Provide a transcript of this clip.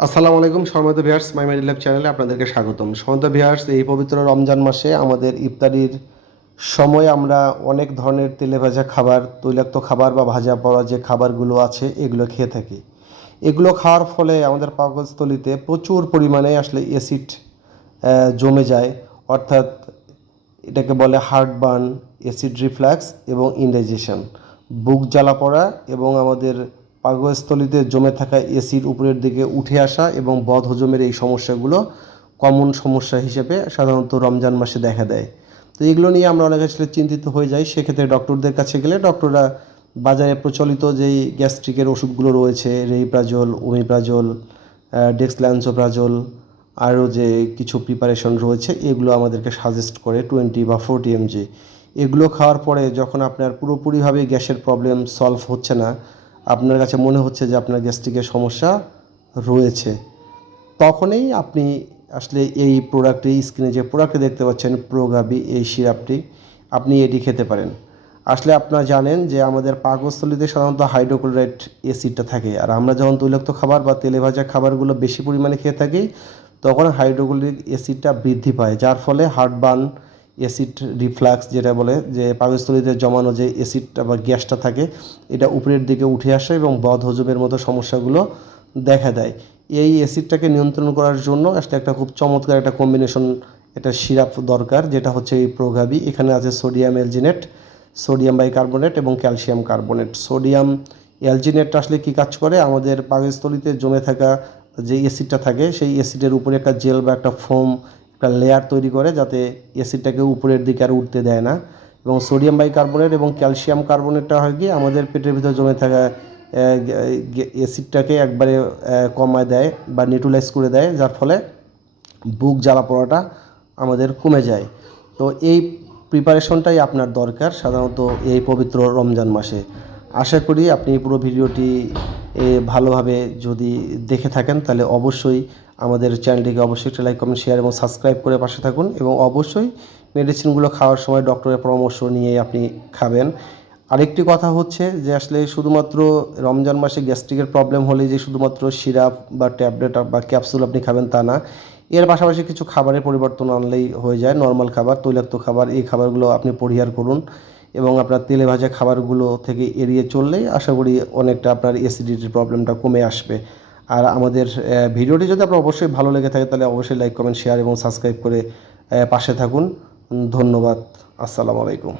আসসালামু আলাইকুম সম্মানিত ভিউয়ার্স মাই মেডি ল্যাব চ্যানেলে আপনাদেরকে স্বাগতম। সম্মানিত ভিউয়ার্স, এই পবিত্র রমজান মাসে আমাদের ইফতারির সময় আমরা অনেক ধরনের তেলে ভাজা খাবার, তৈলাক্ত খাবার বা ভাজা পোড়া যে খাবারগুলো আছে এগুলো খেয়ে থাকি। এগুলো খাওয়ার ফলে আমাদের পাকস্থলীতে প্রচুর পরিমাণে আসলে অ্যাসিড জমে যায়, অর্থাৎ এটাকে বলে হার্টবার্ন, অ্যাসিড রিফ্লাক্স এবং ইনডাইজেশন, বুক জ্বালা পড়া এবং আমাদের পাকস্থলীতে জমে থাকা অ্যাসিড উপরের দিকে উঠে আসা এবং বদহজমের এই সমস্যাগুলো কমন সমস্যা হিসেবে সাধারণত রমজান মাসে দেখা দেয়। তো এগুলো নিয়ে আমরা অনেক আসলে চিন্তিত হয়ে যাই। সেক্ষেত্রে ডক্টরদের কাছে গেলে ডক্টররা বাজারে প্রচলিত যেই গ্যাস্ট্রিকের ওষুধগুলো রয়েছে, রেইপ্রাজল, ওমিপ্রাজল, ডেক্সল্যান্সোপ্রাজল, আরও যে কিছু প্রিপারেশন রয়েছে এগুলো আমাদেরকে সাজেস্ট করে 20 বা 40 mg। এগুলো খাওয়ার পরে যখন আপনার পুরোপুরিভাবে গ্যাসের প্রবলেম সলভ হচ্ছে না, আপনার কাছে মনে হচ্ছে যে আপনার গ্যাস্ট্রিকের সমস্যা রয়েছে, তখনই আপনি আসলে এই প্রোডাক্টটি, স্ক্রিনে যে প্রোডাক্টটি দেখতে পাচ্ছেন প্রোগাবি, এই সিরাপটি আপনি এটি খেতে পারেন। আসলে আপনারা জানেন যে আমাদের পাকস্থলীতে সাধারণত হাইড্রোক্লোরাইড অ্যাসিডটা থাকে, আর আমরা যখন তৈলাক্ত খাবার বা তেলে ভাজা খাবারগুলো বেশি পরিমাণে খেয়ে থাকি তখন হাইড্রোক্লোরিক অ্যাসিডটা বৃদ্ধি পায়, যার ফলে হার্টবার্ন, অ্যাসিড রিফ্লাক্স যেটা বলে, যে পাকস্থলীতে জমানো যে অ্যাসিডটা বা গ্যাসটা থাকে এটা উপরের দিকে উঠে আসে এবং বদহজমের মতো সমস্যাগুলো দেখা দেয়। এই অ্যাসিডটাকে নিয়ন্ত্রণ করার জন্য আসলে একটা খুব চমৎকার একটা কম্বিনেশন, একটা সিরাপ দরকার, যেটা হচ্ছে এই প্রোগাবি। এখানে আছে সোডিয়াম অ্যালজিনেট, সোডিয়াম বাইকার্বনেট এবং ক্যালসিয়াম কার্বনেট। সোডিয়াম অ্যালজিনেটটা আসলে কী কাজ করে, আমাদের পাকস্থলীতে জমে থাকা যে অ্যাসিডটা থাকে সেই অ্যাসিডের উপরে একটা জেল বা একটা ফোম, একটা লেয়ার তৈরি করে, যাতে অ্যাসিডটাকে উপরের দিকে আর উঠতে দেয় না। এবং সোডিয়াম বাইকার্বনেট এবং ক্যালসিয়াম কার্বনেটটা হয় কি, আমাদের পেটের ভিতর জমে থাকা অ্যাসিডটাকে একবারে কমায় দেয় বা নিউট্রালাইজ করে দেয়, যার ফলে বুক জ্বালা পড়াটা আমাদের কমে যায়। তো এই প্রিপারেশনটাই আপনার দরকার সাধারণত এই পবিত্র রমজান মাসে। আশা করি আপনি পুরো ভিডিওটি ভালোভাবে যদি দেখে থাকেন তাহলে অবশ্যই আমাদের চ্যানেলটিকে অবশ্যই একটা লাইক, কমেন্ট, শেয়ার এবং সাবস্ক্রাইব করে পাশে থাকুন, এবং অবশ্যই মেডিসিনগুলো খাওয়ার সময় ডক্টরের পরামর্শ নিয়ে আপনি খাবেন। আরেকটি কথা হচ্ছে যে আসলে শুধুমাত্র রমজান মাসে গ্যাস্ট্রিকের প্রবলেম হলে যে শুধুমাত্র সিরাপ বা ট্যাবলেট বা ক্যাপসুল আপনি খাবেন তা না, এর পাশাপাশি কিছু খাবারের পরিবর্তন আনলেই হয়ে যায়। নর্মাল খাবার, তৈলাক্ত খাবার, এই খাবারগুলো আপনি পরিহার করুন এবং আপনার তেলে ভাজা খাবারগুলো থেকে এড়িয়ে চললেই আশা করি অনেকটা আপনার অ্যাসিডিটির প্রবলেমটা কমে আসবে। আর আমাদের ভিডিওটি যদি আপনার অবশ্যই ভালো লেগে থাকে তাহলে অবশ্যই লাইক, কমেন্ট, শেয়ার এবং সাবস্ক্রাইব করে পাশে থাকুন। ধন্যবাদ। আসসালামু আলাইকুম।